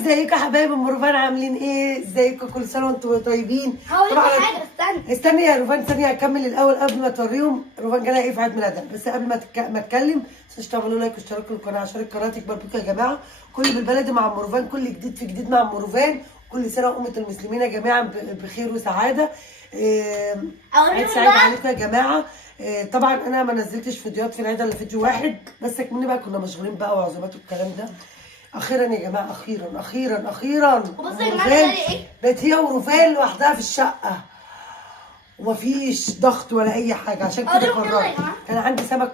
ازيكم يا حبايب ام روفان، عاملين ايه؟ ازيكم؟ كل سنه وانتم طيبين. هقول لك حاجه، استني يا روفان ثانيه اكمل الاول قبل ما توريهم روفان جالها ايه في عيد ميلادها. بس قبل ما اتكلم بس تعملوا لايك واشتراكوا القناه عشان القناه تكبر بيكم يا جماعه. كل بالبلدي مع ام روفان، كل جديد في جديد مع ام روفان. كل سنه وامه المسلمين يا جماعه بخير وسعاده. عيد سعيد عليكم يا جماعه. طبعا انا ما نزلتش فيديوهات في العيد الا فيديو واحد بس، كمان بقى كنا مشغولين بقى وعزومات والكلام ده. اخيرا يا جماعه، اخيرا بصوا يا جماعه ايه، بقت هي وروفان لوحدها في الشقه ومفيش ضغط ولا اي حاجه. عشان كده قررت. كان عندي سمك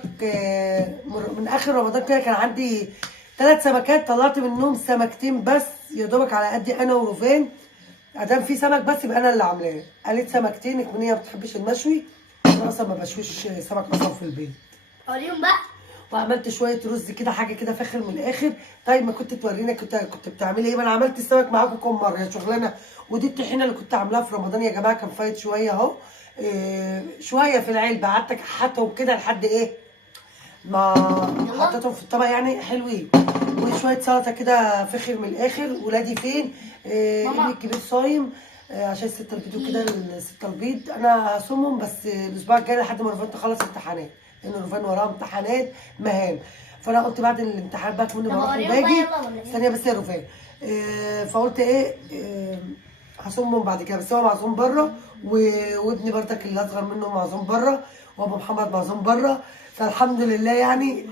من اخر رمضان كده، كان عندي 3 سمكات، طلعت منهم سمكتين بس يا دوبك على قدي انا وروفان. ادام في سمك بس يبقى انا اللي عاملاه. قالت سمكتين، كمان هي ما بتحبش المشوي، انا اصلا ما بشويش سمك اصلا في البيت. اوريهم بقى. وعملت شويه رز كده، حاجه كده فاخر من الاخر. طيب ما كنت تورينا كنت بتعملي ايه؟ ما انا عملت السمك معاكم كم مره يا شغلانه. ودي الطحينه اللي كنت عاملاها في رمضان يا جماعه، كان فايت شويه اهو. شويه في العلبه، قعدت اكحتهم كده لحد ايه ما حطيتهم في الطبق، يعني حلوين. وشويه سلطه كده فاخر من الاخر. ولادي فين؟ ابني الكبير صايم عشان 6 البيض وكده. ال6 البيض انا هصومهم بس الاسبوع الجاي لحد ما روفان تخلص امتحانات، لان روفان وراها امتحانات مهام. فانا قلت بعد الامتحان بقى كمان بروح وباجي. ثانيه بس يا روفان. فقلت ايه هصومهم بعد كده. بس هو معزوم بره، وابني بردك اللي اصغر منه معزوم بره، وابو محمد معزوم بره. فالحمد لله يعني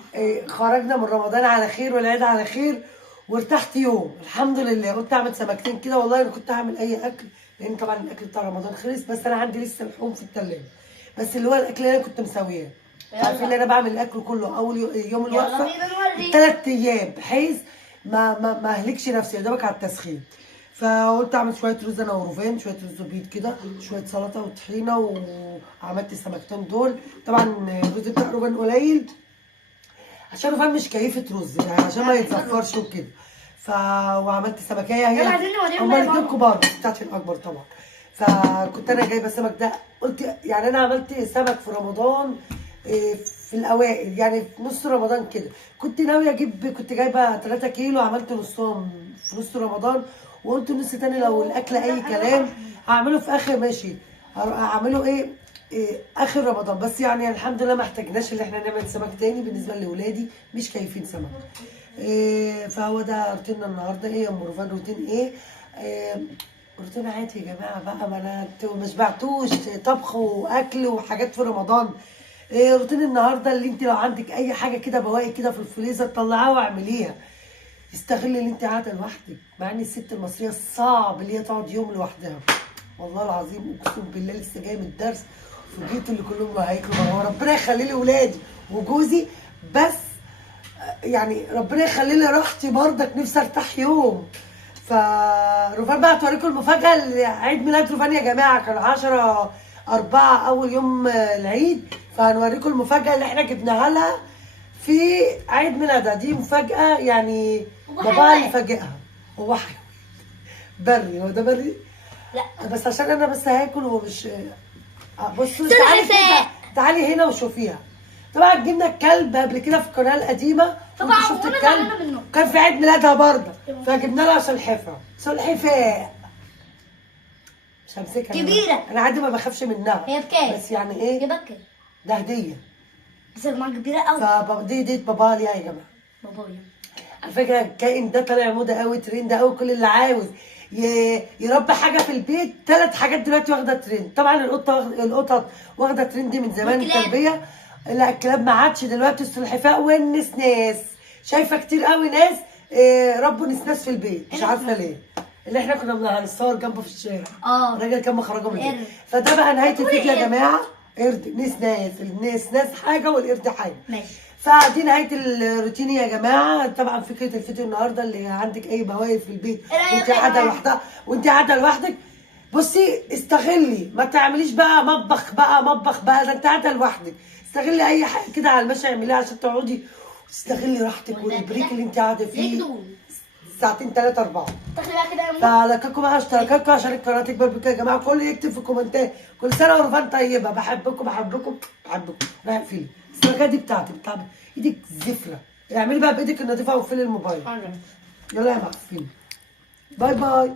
خرجنا من رمضان على خير والعيد على خير، وارتحت يوم الحمد لله. قلت اعمل سمكتين كده، والله انا كنت هعمل اي اكل لان طبعا الاكل بتاع رمضان خلص، بس انا عندي لسه لحوم في الثلاجه، بس اللي هو الاكل اللي انا كنت مسويه. عارفين ان انا بعمل الاكل كله اول يوم الوقفه 3 ايام، بحيث ما اهلكش نفسي يا دوبك على التسخين. فقلت اعمل شويه رز انا وروفان، شويه رز بيض كده، شويه سلطه وطحينه، وعملت السمكتين دول. طبعا الرز بتاع روفان قليل عشان روفان مش كيفه رز، يعني عشان ما يتزفرش وكده. وعملت سمكيه هي، هما الاثنين كبار بس بتاعتي الاكبر طبعا. فكنت انا جايبه السمك ده، قلت يعني انا عملت سمك في رمضان في الاوائل، يعني في نص رمضان كده. كنت ناويه اجيب، كنت جايبه 3 كيلو، عملت نصهم في نص رمضان، وقلت نص تاني لو الاكل اي كلام هعمله في اخر، ماشي هعمله ايه اخر رمضان. بس يعني الحمد لله ما احتاجناش ان احنا نعمل سمك تاني بالنسبه لاولادي، مش كيفين سمك. فهو ده روتيننا النهارده. ايه يا ام روفان روتين ايه؟ روتين عادي يا جماعه بقى، ما انا ما شبعتوش طبخ واكل وحاجات في رمضان. روتين النهارده اللي انت لو عندك اي حاجه كده بواقي كده في الفريزر طلعيها واعمليها. استغلي اللي انت قاعده لوحدك، مع ان الست المصريه صعب اللي هي تقعد يوم لوحدها. والله العظيم اقسم بالله لسه جايه من الدرس فوجئت اللي كلهم هياكلوا بره. ربنا يخلي لي ولادي وجوزي، بس يعني ربنا يخلي لي راحتي برضك، نفسي ارتاح يوم. فروفان بقى هتوريكم المفاجاه. عيد ميلاد روفان يا جماعه كان 10/4 اول يوم العيد، فهنوريكم المفاجاه اللي احنا جبناها لها في عيد ميلادها. دي مفاجاه يعني بابا اللي فاجئها. هو بري، هو ده بري؟ لا بس عشان انا بس هاكل ومش بصوا تعالي كده، تعالي هنا وشوفيها. طبعا جبنا الكلب قبل كده في القناه القديمه، طبعا شفت الكلب كان في عيد ميلادها برضه، فجبنا لها سلحفاه. مش همسكها كبيره، انا عادي ما بخافش منها. هي بكام؟ بس يعني ايه؟ هي بكام؟ ده هديه، بس ما كبيره قوي. دي بابا ليها يا جماعه. بابايا على فكره الكائن ده طالع موضه قوي، ترند قوي. كل اللي عاوز يربي حاجه في البيت، 3 حاجات دلوقتي واخده ترند. طبعا القطط واخده ترند من زمان، التربيه. لا الكلاب ما عادش دلوقتي، السلحفاء والنسناس. شايفه كتير قوي ناس ربوا نسناس في البيت، مش عارفه ليه. اللي احنا كنا هنصور جنبه في الشارع، الراجل كان مخرجه من البيت. فده بقى نهايه الفيديو يا جماعه. قرد نسناس، النسناس حاجه والقرد حاجه. ماشي. فدي نهايه الروتين يا جماعه. طبعا فكره الفيديو النهارده اللي عندك اي بواقي في البيت وانت قاعده لوحدك، بصي استغلي، ما تعمليش بقى مطبخ بقى، ده انت قاعده لوحدك. استغلي اي حاجه كده على المشي اعمليها عشان تقعدي تستغلي راحتك والبريك اللي انت قاعده فيه ساعتين 3 4. فلايككم بقى، اشتراكاتكم عشان القناه تكبر بكده يا جماعه. كل يكتب في الكومنتات كل سنه وروفان طيبه، بحبكم. رايح فين الاشتراكات دي بتاعتي بتاع ايدك زفره. اعملي بقى بايدك النظيفه وقفلي الموبايل. يلا يا معفنه. باي باي.